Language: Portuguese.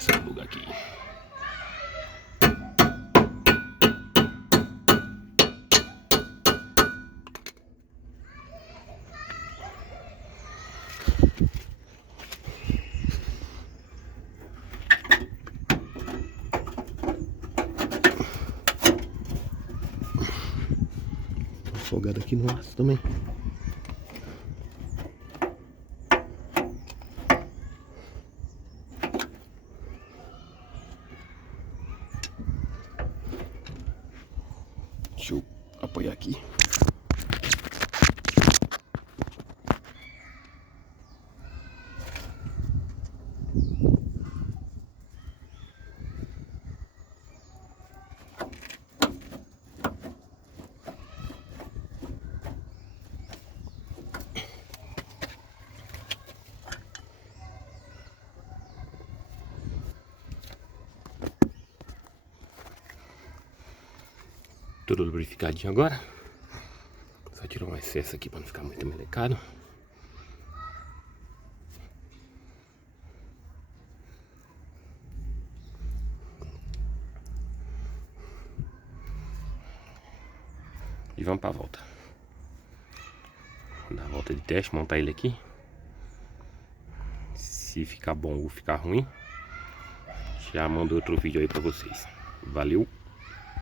essa pluga aqui. Folgado aqui no aço também. Deixa eu apoiar aqui. Tudo lubrificadinho agora. Só tirar um excesso aqui para não ficar muito melecado. E vamos para a volta. Vou dar a volta de teste, montar ele aqui. Se ficar bom ou ficar ruim, já mando outro vídeo aí para vocês. Valeu!